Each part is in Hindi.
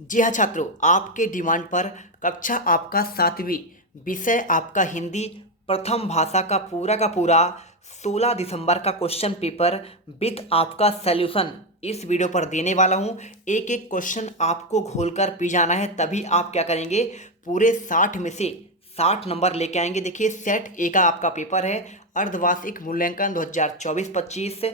जी हाँ छात्रों, आपके डिमांड पर कक्षा आपका 7वीं, विषय आपका हिंदी प्रथम भाषा का पूरा 16 दिसंबर का क्वेश्चन पेपर विथ आपका सल्यूशन इस वीडियो पर देने वाला हूँ। एक एक क्वेश्चन आपको घोलकर पी जाना है, तभी आप क्या करेंगे, पूरे 60 में से 60 नंबर लेके आएंगे। देखिए, सेट ए का आपका पेपर है, अर्धवार्षिक मूल्यांकन 2024-25,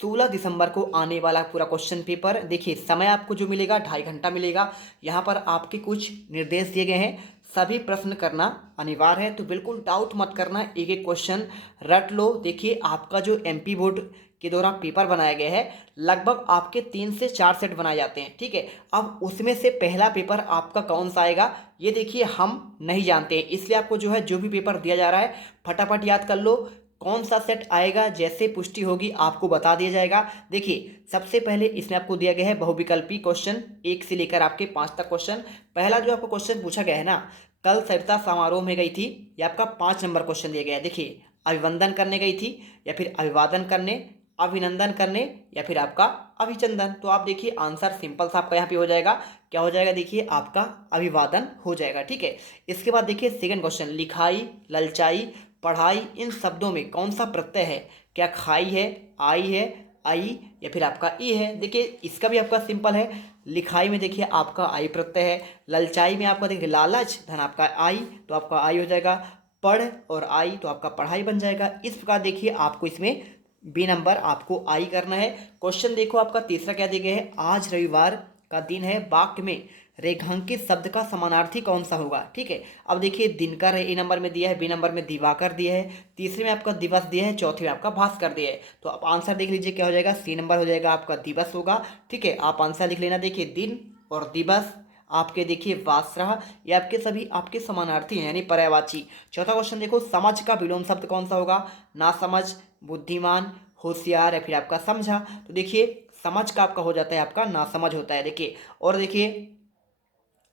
16 दिसंबर को आने वाला पूरा क्वेश्चन पेपर। देखिए, समय आपको जो मिलेगा 2.5 घंटा मिलेगा। यहाँ पर आपके कुछ निर्देश दिए गए हैं, सभी प्रश्न करना अनिवार्य है, तो बिल्कुल डाउट मत करना, एक एक क्वेश्चन रट लो। देखिए, आपका जो एमपी बोर्ड के द्वारा पेपर बनाया गया है, लगभग आपके 3 से 4 सेट बनाए जाते हैं, ठीक है। अब उसमें से पहला पेपर आपका कौन सा आएगा, ये देखिए हम नहीं जानते हैं, इसलिए आपको जो है जो भी पेपर दिया जा रहा है फटाफट याद कर लो, कौन सा सेट आएगा, जैसे पुष्टि होगी आपको बता दिया जाएगा। देखिए, सबसे पहले इसमें आपको दिया गया है बहुविकल्पी क्वेश्चन 1 से लेकर आपके 5 तक क्वेश्चन। पहला जो आपको क्वेश्चन पूछा गया है ना, कल सरिता समारोह में गई थी, ये आपका 5 नंबर क्वेश्चन दिया गया है। देखिए, अभिवंदन करने गई थी, या फिर अभिवादन करने, अभिनंदन करने, या फिर आपका अभिचंदन। तो आप देखिए आंसर सिंपल सा आपका यहाँ पे हो जाएगा, क्या हो जाएगा, देखिए आपका अभिवादन हो जाएगा, ठीक है। इसके बाद देखिए सेकंड क्वेश्चन, लिखाई, ललचाई, पढ़ाई, इन शब्दों में कौन सा प्रत्यय है, क्या खाई है, आई है, आई, या फिर आपका ई है। देखिए इसका भी आपका सिंपल है, लिखाई में देखिए आपका आई प्रत्यय है, ललचाई में आपका देखिए लालच धन आपका आई, तो आपका आई हो जाएगा, पढ़ और आई तो आपका पढ़ाई बन जाएगा। इस प्रकार देखिए आपको इसमें बी नंबर आपको आई करना है। क्वेश्चन देखो आपका तीसरा क्या दिया गया है, आज रविवार का दिन है, वाक्य में रेखांकित शब्द का समानार्थी कौन सा होगा, ठीक है। अब देखिए दिनकर ए नंबर में दिया है, बी नंबर में दिवाकर दिया है, तीसरे में आपका दिवस दिया है, चौथे में आपका भास्कर दिया है। तो आप आंसर देख लीजिए क्या हो जाएगा, सी नंबर हो जाएगा आपका दिवस होगा, ठीक है। आप आंसर लिख लेना, देखिए दिन और दिवस आपके देखिए वासरह, ये आपके सभी आपके समानार्थी हैं यानी पर्यायवाची। चौथा क्वेश्चन देखो, समझ का विलोम शब्द कौन सा होगा, ना समझ, बुद्धिमान, होशियार, या फिर आपका समझा। तो देखिए समझ का आपका हो जाता है आपका ना समझ होता है। देखिए और देखिए,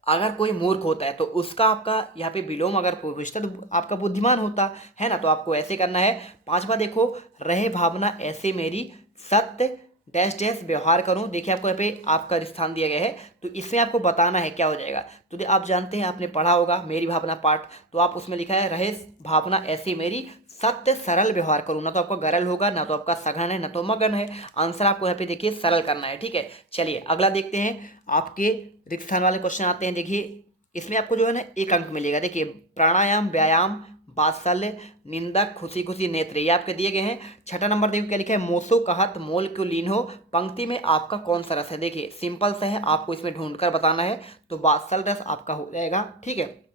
अगर कोई मूर्ख होता है तो उसका आपका यहाँ पे विलोम अगर पूछता तो आपका बुद्धिमान होता है ना। तो आपको ऐसे करना है। पांचवा देखो, रहे भावना ऐसे मेरी, सत्य डैश डैश व्यवहार करूं। देखिए आपको यहाँ पे आपका स्थान दिया गया है, तो इसमें आपको बताना है क्या हो जाएगा। तो आप जानते हैं, आपने पढ़ा होगा मेरी भावना पाठ, तो आप उसमें लिखा है रहे भावना ऐसी मेरी, सत्य सरल व्यवहार करूं। ना तो आपका गरल होगा, ना तो आपका सघन है, ना तो मगन है। आंसर आपको यहाँ पे देखिए सरल करना है, ठीक है। चलिए अगला देखते हैं, आपके रिक्त स्थान वाले क्वेश्चन आते हैं। देखिए इसमें आपको जो है ना 1 अंक मिलेगा। देखिए, प्राणायाम, व्यायाम, वात्सल्य, निंदक, खुशी खुशी, नेत्र, ये आपके दिए गए हैं। छठा नंबर देखो क्या लिखा है, मोसो कहत मोल क्यों लीन हो, पंक्ति में आपका कौन सा रस है। देखिए सिंपल सा है, आपको इसमें ढूंढकर बताना है, तो वात्सल रस आपका हो जाएगा, ठीक है।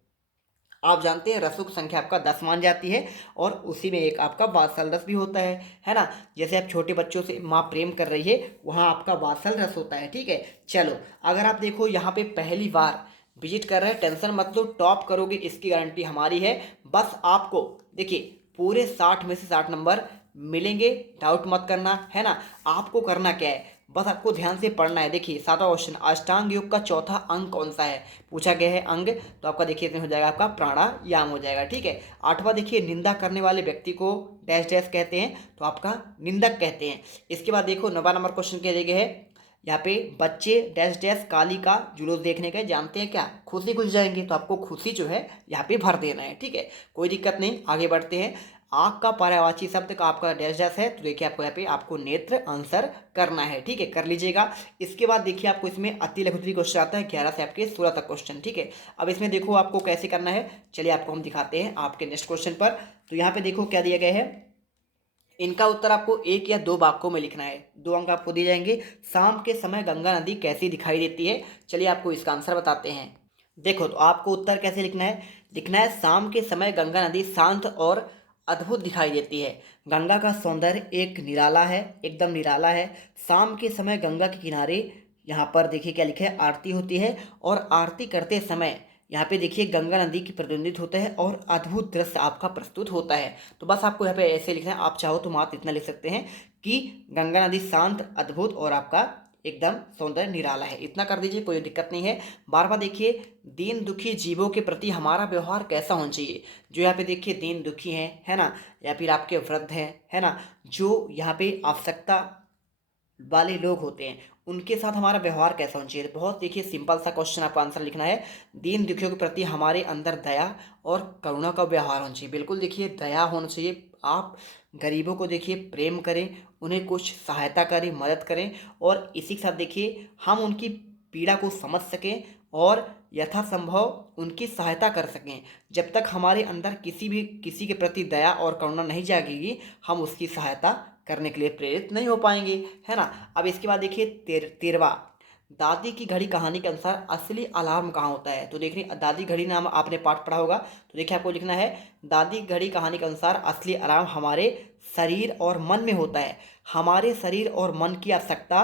आप जानते हैं रसों की संख्या आपका 10 मान जाती है, और उसी में एक आपका वात्सल रस भी होता है ना। जैसे आप छोटे बच्चों से माँ प्रेम कर रही है, वहाँ आपका वात्सल रस होता है, ठीक है। चलो अगर आप देखो यहाँ पे पहली बार विजिट कर रहे हैं, टेंशन मत लो, टॉप करोगे इसकी गारंटी हमारी है। बस आपको देखिए पूरे 60 में से 60 नंबर मिलेंगे, डाउट मत करना, है ना। आपको करना क्या है, बस आपको ध्यान से पढ़ना है। देखिए 7वां क्वेश्चन, अष्टांग योग का चौथा अंग कौन सा है, पूछा गया है अंग, तो आपका देखिए इसमें हो जाएगा आपका प्राणायाम हो जाएगा, ठीक है। 8वां देखिए, निंदा करने वाले व्यक्ति को डैश डैश कहते हैं, तो आपका निंदक कहते हैं। इसके बाद देखो 9वां नंबर क्वेश्चन क्या दिया गया है, यहाँ पे बच्चे डैश डैश काली का जुलूस देखने गए, जानते हैं क्या, खुशी खुश जाएंगे, तो आपको खुशी जो है यहाँ पे भर देना है, ठीक है। कोई दिक्कत नहीं, आगे बढ़ते हैं। आँख का पर्यायवाची शब्द का आपका डैश डैश है, तो देखिए आपको यहाँ पे आपको नेत्र आंसर करना है, ठीक है, कर लीजिएगा। इसके बाद देखिए आपको इसमें अति लघुत्री क्वेश्चन आता है 11 से आपके 16 तक क्वेश्चन, ठीक है। अब इसमें देखो आपको कैसे करना है, चलिए आपको हम दिखाते हैं आपके नेक्स्ट क्वेश्चन पर। तो यहाँ पे देखो क्या दिया गया है, इनका उत्तर आपको 1 या 2 वाक्यों में लिखना है, 2 अंक आपको दिए जाएंगे। शाम के समय गंगा नदी कैसी दिखाई देती है, चलिए आपको इसका आंसर बताते हैं। देखो तो आपको उत्तर कैसे लिखना है, लिखना है शाम के समय गंगा नदी शांत और अद्भुत दिखाई देती है। गंगा का सौंदर्य एक निराला है, एकदम निराला है। शाम के समय गंगा के किनारे यहाँ पर देखिए क्या लिखा है, आरती होती है, और आरती करते समय यहाँ पे देखिए गंगा नदी की प्रतिनिधित्व होता है, और अद्भुत दृश्य आपका प्रस्तुत होता है। तो बस आपको यहाँ पे ऐसे लिखना है, आप चाहो तो मात्र इतना लिख सकते हैं कि गंगा नदी शांत, अद्भुत और आपका एकदम सौंदर्य निराला है, इतना कर दीजिए, कोई दिक्कत नहीं है। बार बार देखिए, दीन दुखी जीवों के प्रति हमारा व्यवहार कैसा होना चाहिए। जो यहाँ पे देखिए दीन दुखी हैं, है ना, या फिर आपके वृद्ध हैं, है ना, जो यहाँ पे आवश्यकता वाले लोग होते हैं उनके साथ हमारा व्यवहार कैसा होना चाहिए। बहुत देखिए सिंपल सा क्वेश्चन आपका आंसर लिखना है। दीन दुखियों के प्रति हमारे अंदर दया और करुणा का व्यवहार होना चाहिए। बिल्कुल देखिए दया होना चाहिए। आप गरीबों को देखिए प्रेम करें, उन्हें कुछ सहायता करें, मदद करें और इसी के साथ देखिए हम उनकी पीड़ा को समझ सकें और यथासंभव उनकी सहायता कर सकें। जब तक हमारे अंदर किसी के प्रति दया और करुणा नहीं जागेगी, हम उसकी सहायता करने के लिए प्रेरित नहीं हो पाएंगे, है ना। अब इसके बाद देखिए 13वां, दादी की घड़ी कहानी के अनुसार असली अलार्म कहाँ होता है। तो देखिए दादी घड़ी नाम आपने पाठ पढ़ा होगा, तो देखिए आपको लिखना है दादी घड़ी कहानी के अनुसार असली अलार्म हमारे शरीर और मन में होता है। हमारे शरीर और मन की आवश्यकता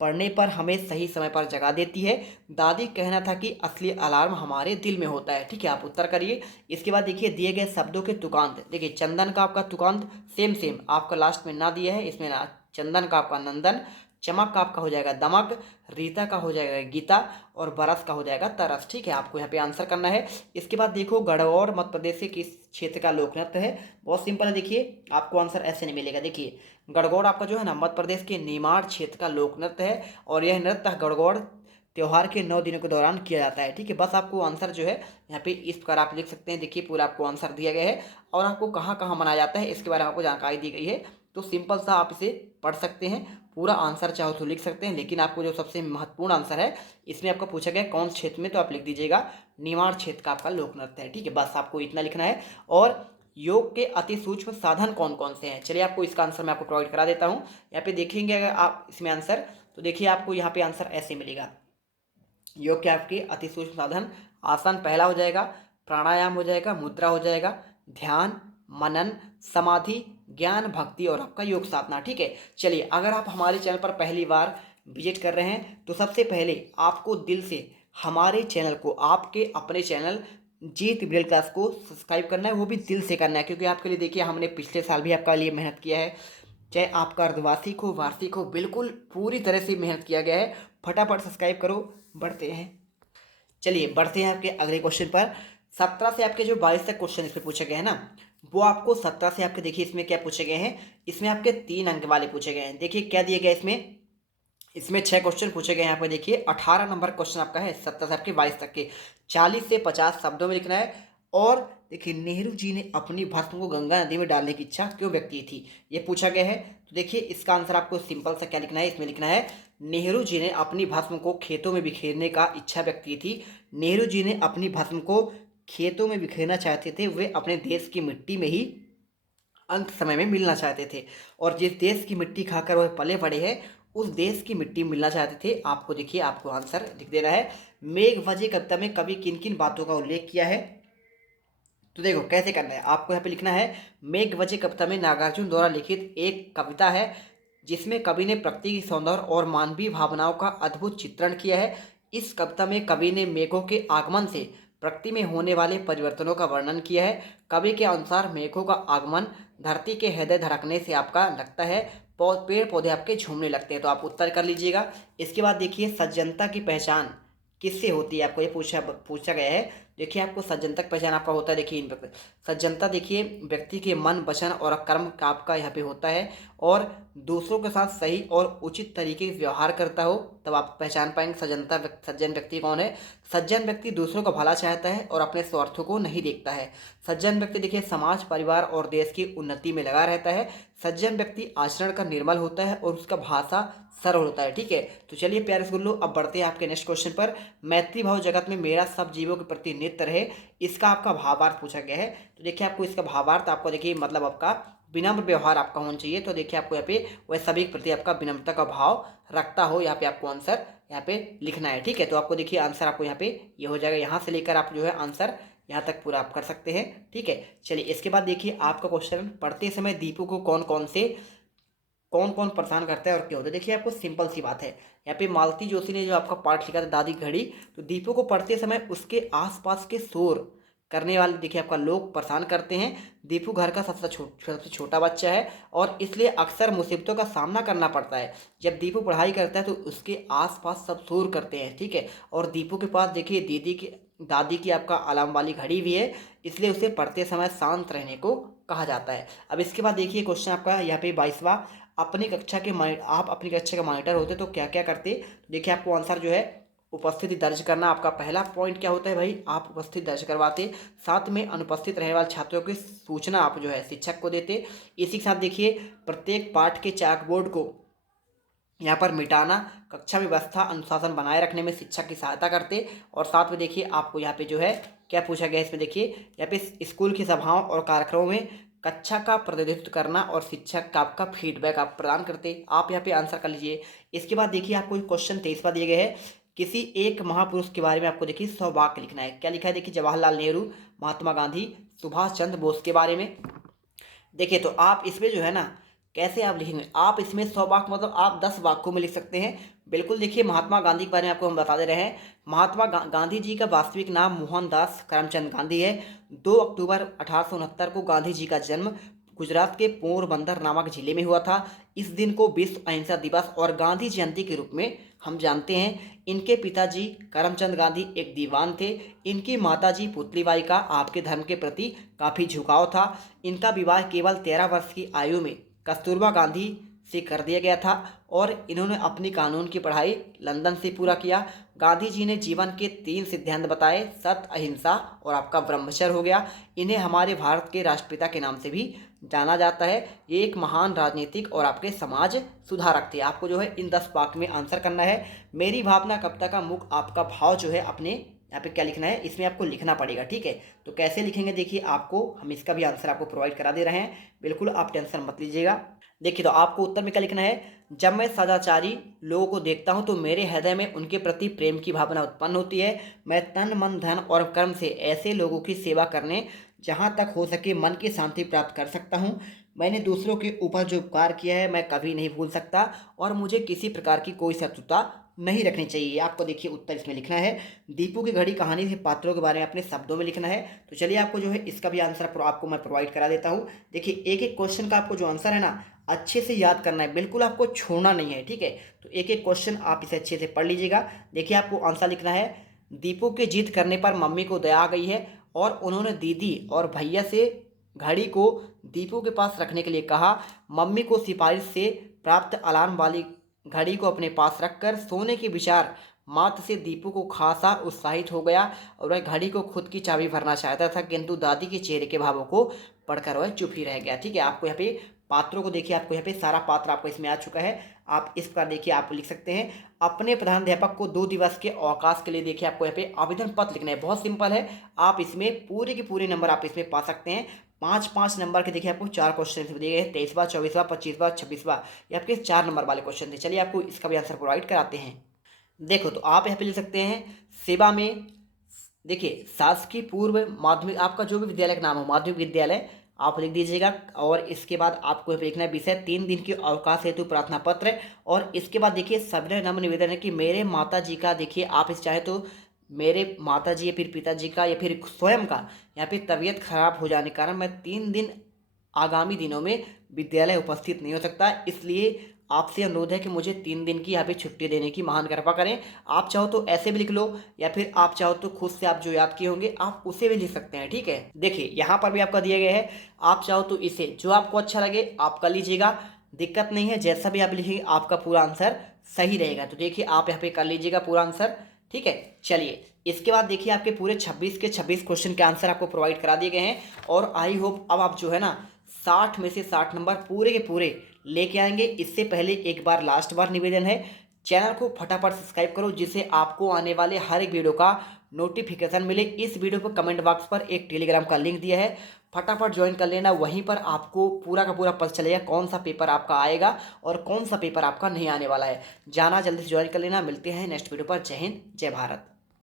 पढ़ने पर हमें सही समय पर जगा देती है। दादी कहना था कि असली अलार्म हमारे दिल में होता है। ठीक है, आप उत्तर करिए। इसके बाद देखिए दिए गए शब्दों के तुकांत, देखिए चंदन का आपका तुकांत सेम सेम आपका लास्ट में ना दिया है, इसमें ना चंदन का आपका नंदन, चमक का आपका हो जाएगा दमक, रीता का हो जाएगा गीता और बरस का हो जाएगा तरस। ठीक है, आपको यहाँ पे आंसर करना है। इसके बाद देखो गढ़वाल मध्य प्रदेश के किस क्षेत्र का लोक नृत्य है। बहुत सिंपल है, देखिए आपको आंसर ऐसे नहीं मिलेगा। देखिए गणगौर आपका जो है ना मध्य प्रदेश के निमाड़ क्षेत्र का लोक नृत्य है और यह नृत्य गणगौर त्योहार के 9 दिनों के दौरान किया जाता है। ठीक है, बस आपको आंसर जो है यहाँ पे इस प्रकार आप लिख सकते हैं। देखिए पूरा आपको आंसर दिया गया है और आपको कहाँ कहाँ मनाया जाता है इसके बारे में आपको जानकारी दी गई है। तो सिंपल सा आप इसे पढ़ सकते हैं, पूरा आंसर चाहो तो लिख सकते हैं, लेकिन आपको जो सबसे महत्वपूर्ण आंसर है इसमें आपको पूछा गया कौन क्षेत्र में, तो आप लिख दीजिएगा निमाड़ क्षेत्र का आपका लोक नृत्य है। ठीक है, बस आपको इतना लिखना है। और योग के अति सूक्ष्म साधन कौन कौन से हैं, चलिए आपको इसका आंसर मैं आपको प्रोवाइड करा देता हूँ। यहाँ पे देखेंगे अगर आप इसमें आंसर, तो देखिए आपको यहाँ पे आंसर ऐसे मिलेगा। योग के आपके अति सूक्ष्म साधन, आसन पहला हो जाएगा, प्राणायाम हो जाएगा, मुद्रा हो जाएगा, ध्यान, मनन, समाधि, ज्ञान, भक्ति और आपका योग साधना। ठीक है, चलिए अगर आप हमारे चैनल पर पहली बार विजिट कर रहे हैं तो सबसे पहले आपको दिल से हमारे चैनल को, आपके अपने चैनल जीत मिडिल क्लास को सब्सक्राइब करना है, वो भी दिल से करना है, क्योंकि आपके लिए देखिए हमने पिछले साल भी आपका लिए मेहनत किया है। चाहे आपका अर्धवार्षिक हो वार्षिक हो, बिल्कुल पूरी तरह से मेहनत किया गया है। फटाफट सब्सक्राइब करो, बढ़ते हैं। चलिए बढ़ते हैं आपके अगले क्वेश्चन पर। 17 से आपके जो 22 तक क्वेश्चन इसमें पूछे गए हैं ना, वो आपको 17 से आपके देखिए इसमें क्या पूछे गए हैं। इसमें आपके 3 अंक वाले पूछे गए हैं। देखिए क्या दिए गया इसमें, इसमें 6 क्वेश्चन पूछे गए हैं। यहाँ पे देखिए 18 नंबर क्वेश्चन आपका है 17 से आपके 22 तक के, 40 से 50 शब्दों में लिखना है। और देखिए नेहरू जी ने अपनी भस्म को गंगा नदी में डालने की इच्छा क्यों व्यक्त की थी, ये पूछा गया है। तो देखिए इसका आंसर आपको सिंपल सा क्या लिखना है, इसमें लिखना है नेहरू जी ने अपनी भस्म को खेतों में बिखेरने का इच्छा व्यक्त की थी। नेहरू जी ने अपनी भस्म को खेतों में बिखेरना चाहते थे, वे अपने देश की मिट्टी में ही अंत समय में मिलना चाहते थे। और जिस देश की मिट्टी खाकर वह पले बड़े हैं उस देश की मिट्टी मिलना चाहते थे। आपको देखिए आपको आंसर लिख देना है। मेघ वजह कविता में कवि किन किन बातों का उल्लेख किया है, तो देखो कैसे करना है। आपको यहाँ पे लिखना है मेघ वजह कविता में नागार्जुन द्वारा लिखित एक कविता है जिसमें कवि ने प्रकृति की सौंदर्य और मानवीय भावनाओं का अद्भुत चित्रण किया है। इस कविता में कवि ने मेघों के आगमन से प्रकृति में होने वाले परिवर्तनों का वर्णन किया है। कवि के अनुसार मेघों का आगमन धरती के हृदय धड़कने से आपका लगता है, पेड़ पौधे आपके झूमने लगते हैं। तो आप उत्तर कर लीजिएगा। इसके बाद देखिए सज्जनता की पहचान किससे होती है, आपको ये पूछा गया है। देखिए आपको सज्जनता की पहचान आपका होता है। देखिए इन सज्जनता देखिए व्यक्ति के मन वचन और कर्म का आपका यहाँ पे होता है, और दूसरों के साथ सही और उचित तरीके से व्यवहार करता हो तब आप पहचान पाएंगे सज्जन व्यक्ति कौन है। सज्जन व्यक्ति दूसरों का भला चाहता है और अपने स्वार्थों को नहीं देखता है। सज्जन व्यक्ति देखिए समाज परिवार और देश की उन्नति में लगा रहता है। सज्जन व्यक्ति आचरण का निर्मल होता है और उसका भाषा सरल होता है। ठीक है, तो चलिए प्यारे गुल्लू अब बढ़ते हैं आपके नेक्स्ट क्वेश्चन पर। मैत्री भाव जगत में मेरा सब जीवों के प्रति नित्य रहे, इसका आपका भावार्थ पूछा गया है। तो देखिए आपको इसका भावार्थ आपको देखिए मतलब आपका विनम्र व्यवहार आपका होना चाहिए। तो देखिए आपको यहाँ पे वह सभी के प्रति आपका विनम्रता का भाव रखता हो, यहाँ पे आपको आंसर यहाँ पे लिखना है। ठीक है, तो आपको देखिए आंसर आपको यहाँ पे ये हो जाएगा, यहाँ से लेकर आप जो है आंसर यहाँ तक पूरा आप कर सकते हैं। ठीक है, चलिए इसके बाद देखिए आपका क्वेश्चन, पढ़ते समय दीपू को कौन कौन परेशान करता है और क्यों। तो देखिए आपको सिंपल सी बात है, यहाँ पे मालती जोशी ने जो आपका पाठ लिखा था दादी घड़ी, तो दीपू को पढ़ते समय उसके आसपास के शोर करने वाले देखिए आपका लोग परेशान करते हैं। दीपू घर का सबसे छोटा बच्चा है और इसलिए अक्सर मुसीबतों का सामना करना पड़ता है। जब दीपू पढ़ाई करता है तो उसके आसपास सब शोर करते हैं। ठीक है, और दीपू के पास देखिए दादी की आपका अलार्म वाली घड़ी भी है, इसलिए उसे पढ़ते समय शांत रहने को कहा जाता है। अब इसके बाद देखिए क्वेश्चन आपका यहाँ पे 22वां, अपनी कक्षा के आप अपनी कक्षा के मॉनिटर होते तो क्या क्या करते? तो देखिए आपको आंसर जो है उपस्थिति दर्ज करना आपका पहला पॉइंट क्या होता है भाई, आप उपस्थिति दर्ज करवाते। साथ में अनुपस्थित रहने वाले छात्रों की सूचना आप जो है शिक्षक को देते। इसी के साथ देखिए प्रत्येक पाठ के चाक बोर्ड को यहाँ पर मिटाना कक्षा व्यवस्था अनुशासन बनाए रखने में शिक्षक की सहायता करते। और साथ में देखिए आपको यहाँ पे जो है क्या पूछा गया है इसमें, देखिए यहाँ पे स्कूल की सभाओं और कार्यक्रमों में कक्षा का प्रतिनिधित्व करना और शिक्षक का आपका फीडबैक आप प्रदान करते। आप यहाँ पे आंसर कर लीजिए। इसके बाद देखिए आपको क्वेश्चन 23वां दिए गए हैं, किसी एक महापुरुष के बारे में आपको देखिए 100 वाक्य लिखना है। क्या लिखा है देखिए, जवाहरलाल नेहरू, महात्मा गांधी, सुभाष चंद्र बोस के बारे में। देखिए तो आप इसमें जो है ना कैसे आप लिखेंगे, आप इसमें 100 वाक्य मतलब आप 10 वाक्यों में लिख सकते हैं। बिल्कुल देखिए महात्मा गांधी के बारे में आपको हम बता दे रहे हैं। महात्मा गांधी जी का वास्तविक नाम मोहनदास करमचंद गांधी है। 2 अक्टूबर 1869 को गांधी जी का जन्म गुजरात के पोरबंदर नामक जिले में हुआ था। इस दिन को विश्व अहिंसा दिवस और गांधी जयंती के रूप में हम जानते हैं। इनके पिताजी करमचंद गांधी एक दीवान थे। इनकी माताजी पुतलीबाई का आपके धर्म के प्रति काफ़ी झुकाव था। इनका विवाह केवल 13 वर्ष की आयु में कस्तूरबा गांधी से कर दिया गया था और इन्होंने अपनी कानून की पढ़ाई लंदन से पूरा किया। गांधी जी ने जीवन के 3 सिद्धांत बताए, सत्य, अहिंसा और आपका ब्रह्मचर्य हो गया। इन्हें हमारे भारत के राष्ट्रपिता के नाम से भी जाना जाता है। ये एक महान राजनीतिक और आपके समाज सुधारक थे। आपको जो है इन 10 वाक्य में आंसर करना है। मेरी भावना कविता का मुख्य आपका भाव जो है अपने यहाँ पे क्या लिखना है, इसमें आपको लिखना पड़ेगा। ठीक है, तो कैसे लिखेंगे देखिए आपको हम इसका भी आंसर आपको प्रोवाइड करा दे रहे हैं, बिल्कुल आप टेंशन मत लीजिएगा। देखिए तो आपको उत्तर में क्या लिखना है, जब मैं सदाचारी लोगों को देखता हूँ तो मेरे हृदय में उनके प्रति प्रेम की भावना उत्पन्न होती है। मैं तन मन धन और कर्म से ऐसे लोगों की सेवा करने जहाँ तक हो सके मन की शांति प्राप्त कर सकता हूँ। मैंने दूसरों के ऊपर जो उपकार किया है मैं कभी नहीं भूल सकता और मुझे किसी प्रकार की कोई शत्रुता नहीं रखनी चाहिए। आपको देखिए उत्तर इसमें लिखना है। दीपू की घड़ी कहानी के पात्रों के बारे में अपने शब्दों में लिखना है। तो चलिए आपको जो है इसका भी आंसर आपको मैं प्रोवाइड करा देता हूँ। देखिए एक एक क्वेश्चन का आपको जो आंसर है ना अच्छे से याद करना है, बिल्कुल आपको छोड़ना नहीं है। ठीक है, तो एक एक क्वेश्चन आप इसे अच्छे से पढ़ लीजिएगा। देखिए आपको आंसर लिखना है, दीपू के जीत करने पर मम्मी को दया आ गई है और उन्होंने दीदी और भैया से घड़ी को दीपू के पास रखने के लिए कहा। मम्मी को सिफारिश से प्राप्त अलार्म वाली घड़ी को अपने पास रखकर सोने के विचार मात्र से दीपू को खासा उत्साहित हो गया और वह घड़ी को खुद की चाबी भरना चाहता था, किंतु दादी के चेहरे के भावों को पढ़कर वह चुप ही रह गया। ठीक है, आपको यहाँ पे पात्रों को देखिए, आपको यहाँ पे सारा पात्र आपको इसमें आ चुका है। आप इस प्रकार देखिए आप लिख सकते हैं। अपने प्रधानाध्यापक को 2 दिवस के अवकाश के लिए देखिए आपको यहाँ पे आवेदन पत्र लिखना है। बहुत सिंपल है, आप इसमें पूरे के पूरे नंबर आप इसमें पा सकते हैं। 5-5 नंबर के देखिए आपको 4 क्वेश्चन दिए गए हैं, 23वां, 24वां, 25वां, 26वां। ये आपके 4 नंबर वाले क्वेश्चन थे। चलिए आपको इसका भी आंसर प्रोवाइड कराते हैं। देखो तो आप यहाँ पे लिख सकते हैं सेवा में। देखिए शासकीय पूर्व माध्यमिक, आपका जो भी विद्यालय का नाम हो माध्यमिक विद्यालय आप लिख दीजिएगा। और इसके बाद आपको लिखना है विषय 3 दिन के अवकाश हेतु प्रार्थना पत्र। और इसके बाद देखिए सविनय नम्र निवेदन है कि मेरे माता जी का, देखिए आप इस चाहे तो मेरे माता जी या फिर पिताजी का या फिर स्वयं का यहाँ पे तबीयत खराब हो जाने के कारण मैं 3 दिन आगामी दिनों में विद्यालय उपस्थित नहीं हो सकता, इसलिए आपसे अनुरोध है कि मुझे 3 दिन की यहाँ पे छुट्टी देने की महान कृपा करें। आप चाहो तो ऐसे भी लिख लो या फिर आप चाहो तो खुद से आप जो याद किए होंगे आप उसे भी लिख सकते हैं। ठीक है, देखिए यहाँ पर भी आपका दिया गया है, आप चाहो तो इसे जो आपको अच्छा लगे आप कर लीजिएगा, दिक्कत नहीं है। जैसा भी आप लिखेंगे आपका पूरा आंसर सही रहेगा। तो देखिए आप यहाँ पे कर लीजिएगा पूरा आंसर। ठीक है, चलिए इसके बाद देखिए आपके पूरे 26 के 26 क्वेश्चन के आंसर आपको प्रोवाइड करा दिए गए हैं। और आई होप अब आप जो है ना 60 में से 60 नंबर पूरे के पूरे लेके आएंगे। इससे पहले एक बार लास्ट बार निवेदन है, चैनल को फटाफट सब्सक्राइब करो जिससे आपको आने वाले हर एक वीडियो का नोटिफिकेशन मिले। इस वीडियो पर कमेंट बॉक्स पर एक टेलीग्राम का लिंक दिया है, फटाफट ज्वाइन कर लेना। वहीं पर आपको पूरा का पूरा पता चलेगा कौन सा पेपर आपका आएगा और कौन सा पेपर आपका नहीं आने वाला है। जाना जल्दी से ज्वाइन कर लेना। मिलते हैं नेक्स्ट वीडियो पर। जय हिंद, जय भारत।